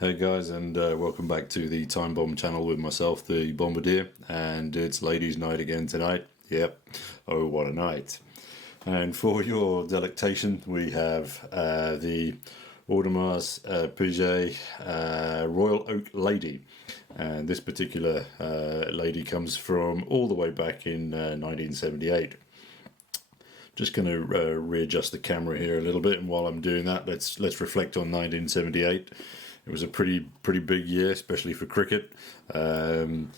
Hey guys, and welcome back to the Time Bomb channel with myself, the Bombardier, and it's ladies' night again tonight. Yep, oh what a night! And for your delectation, we have the Audemars Piguet Royal Oak Lady, and this particular lady comes from all the way back in 1978. Just going to readjust the camera here a little bit, and while I'm doing that, let's reflect on 1978. It was a pretty big year, especially for cricket. Ian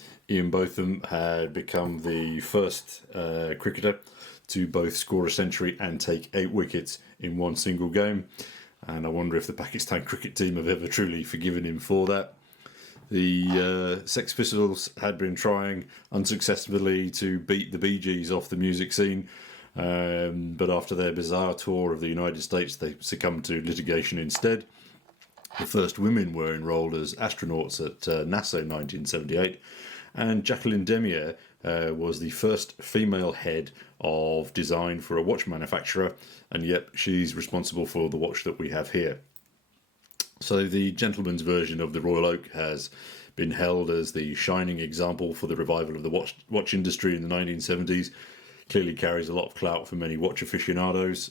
Botham had become the first cricketer to both score a century and take 8 wickets in one single game. And I wonder if the Pakistan cricket team have ever truly forgiven him for that. The Sex Pistols had been trying unsuccessfully to beat the Bee Gees off the music scene. But after their bizarre tour of the United States, they succumbed to litigation instead. The first women were enrolled as astronauts at NASA in 1978, and Jacqueline Demier was the first female head of design for a watch manufacturer, and yet she's responsible for the watch that we have here. So the gentleman's version of the Royal Oak has been held as the shining example for the revival of the watch industry in the 1970s. Clearly carries a lot of clout for many watch aficionados.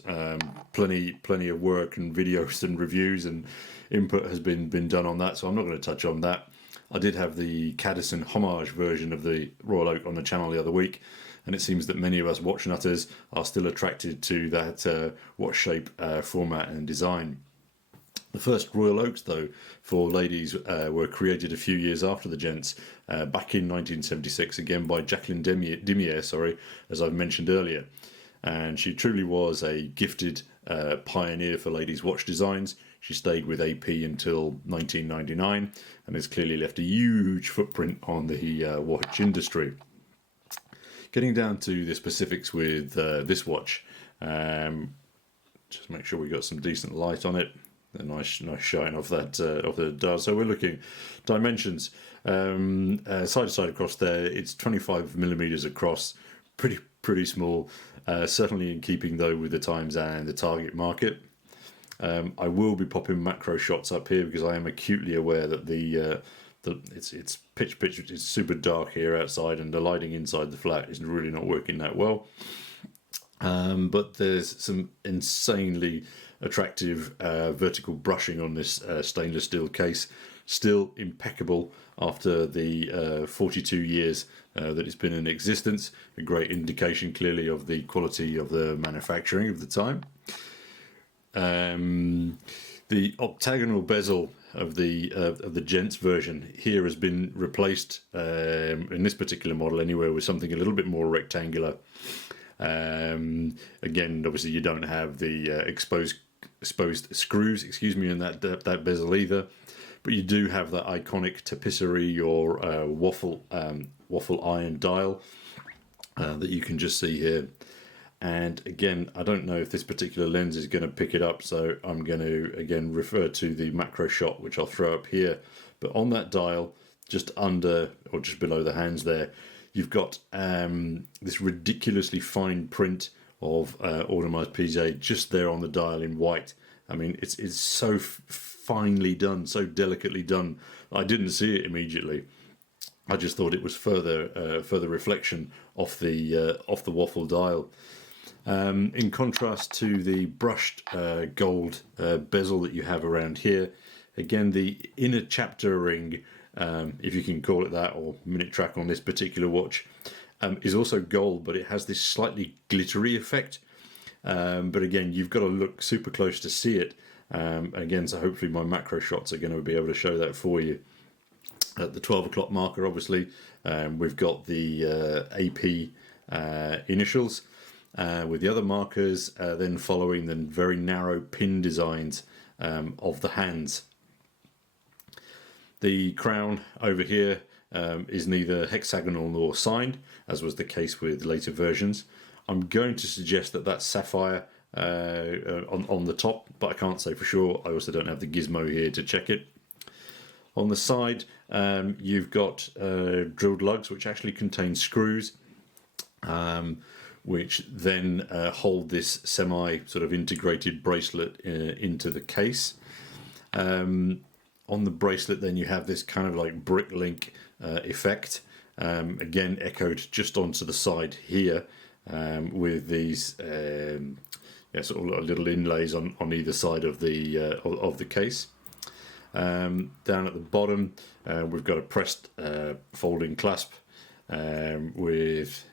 Plenty of work and videos and reviews and input has been done on that, so I'm not going to touch on that. I did have the Caddison homage version of the Royal Oak on the channel the other week, and it seems that many of us watch nutters are still attracted to that watch shape, format and design. The first Royal Oaks, though, for ladies were created a few years after the gents, back in 1976, again by Jacqueline Demier, as I've mentioned earlier. And she truly was a gifted pioneer for ladies' watch designs. She stayed with AP until 1999 and has clearly left a huge footprint on the watch industry. Getting down to the specifics with this watch, just make sure we got some decent light on it. A nice shine off that of the dial. So we're looking dimensions side to side across there. It's 25 millimeters across, pretty small. Certainly in keeping though with the times and the target market. I will be popping macro shots up here because I am acutely aware that it's pitch. It's super dark here outside, and the lighting inside the flat is really not working that well. But there's some insanely attractive vertical brushing on this stainless steel case, still impeccable after the 42 years that it's been in existence. A great indication clearly of the quality of the manufacturing of the time. The octagonal bezel of the gents version here has been replaced in this particular model anyway with something a little bit more rectangular. Again, obviously you don't have the exposed screws, in that bezel either, but you do have that iconic tapisserie or waffle iron dial that you can just see here. And again, I don't know if this particular lens is going to pick it up, so I'm going to again refer to the macro shot, which I'll throw up here. But on that dial, just under or just below the hands there, you've got this ridiculously fine print of Audemars Piguet just there on the dial in white. I mean, it's so finely done, so delicately done. I didn't see it immediately. I just thought it was further reflection off the waffle dial. In contrast to the brushed gold bezel that you have around here, again the inner chapter ring, if you can call it that, or minute track on this particular watch, is also gold, but it has this slightly glittery effect. But again, you've got to look super close to see it. Again, so hopefully my macro shots are going to be able to show that for you. At the 12 o'clock marker, obviously, we've got the AP initials, with the other markers then following the very narrow pin designs of the hands. The crown over here is neither hexagonal nor signed, as was the case with later versions. I'm going to suggest that that's sapphire on the top, but I can't say for sure. I also don't have the gizmo here to check it. On the side, you've got drilled lugs, which actually contain screws, which then hold this semi sort of integrated bracelet into the case. on the bracelet then you have this kind of like brick link effect, again echoed just onto the side here, with these sort of little inlays on either side of the case. Down at the bottom, we've got a pressed folding clasp, with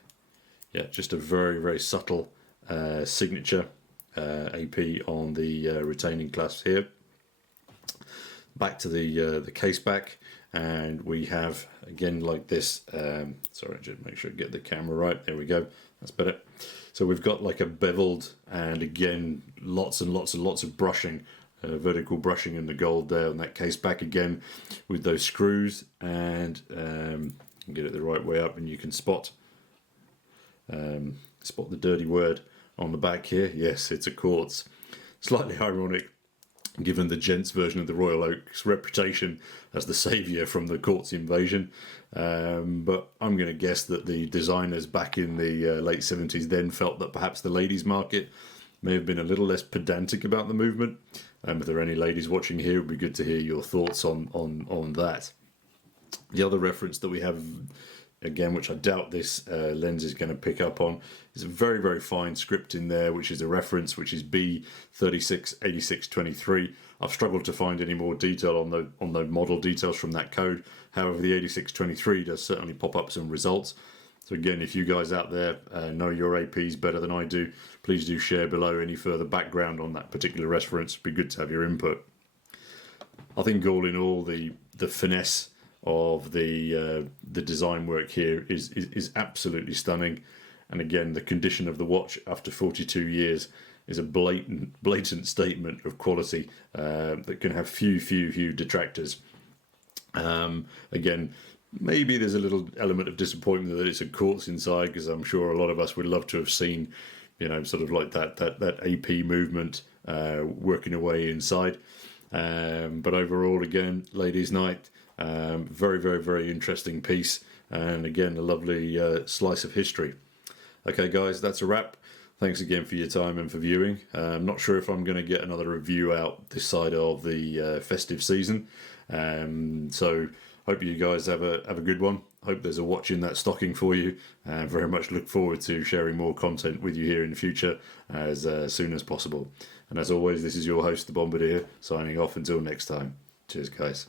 just a very, very subtle signature AP on the retaining clasps here. Back to the case back, and we have again like this. Sorry, just make sure I get the camera right. There we go. That's better. So we've got like a beveled, and again lots and lots and lots of brushing, vertical brushing in the gold there on that case back, again with those screws, and get it the right way up, and you can spot the dirty word on the back here. Yes, it's a quartz. Slightly ironic, given the gents version of the Royal Oak's reputation as the saviour from the quartz invasion. But I'm going to guess that the designers back in the late 70s then felt that perhaps the ladies' market may have been a little less pedantic about the movement. If there are any ladies watching here, it would be good to hear your thoughts on that. The other reference that we have, again, which I doubt this lens is going to pick up on, is a very, very fine script in there, which is a reference, which is B368623. I've struggled to find any more detail on the model details from that code. However, the 8623 does certainly pop up some results. So again, if you guys out there know your APs better than I do, please do share below any further background on that particular reference. It'd be good to have your input. I think all in all, the finesse of the design work here is absolutely stunning, and again the condition of the watch after 42 years is a blatant statement of quality that can have few detractors. Again, maybe there's a little element of disappointment that it's a quartz inside, because I'm sure a lot of us would love to have seen, sort of like that AP movement working away inside. But overall, again, ladies' night. Very, very, very interesting piece, and again a lovely slice of history. Okay guys, that's a wrap. Thanks again for your time and for viewing. I'm not sure if I'm going to get another review out this side of the festive season, so hope you guys have a good one. Hope there's a watch in that stocking for you, and very much look forward to sharing more content with you here in the future as soon as possible. And as always, this is your host, the Bombardier, signing off until next time. Cheers guys.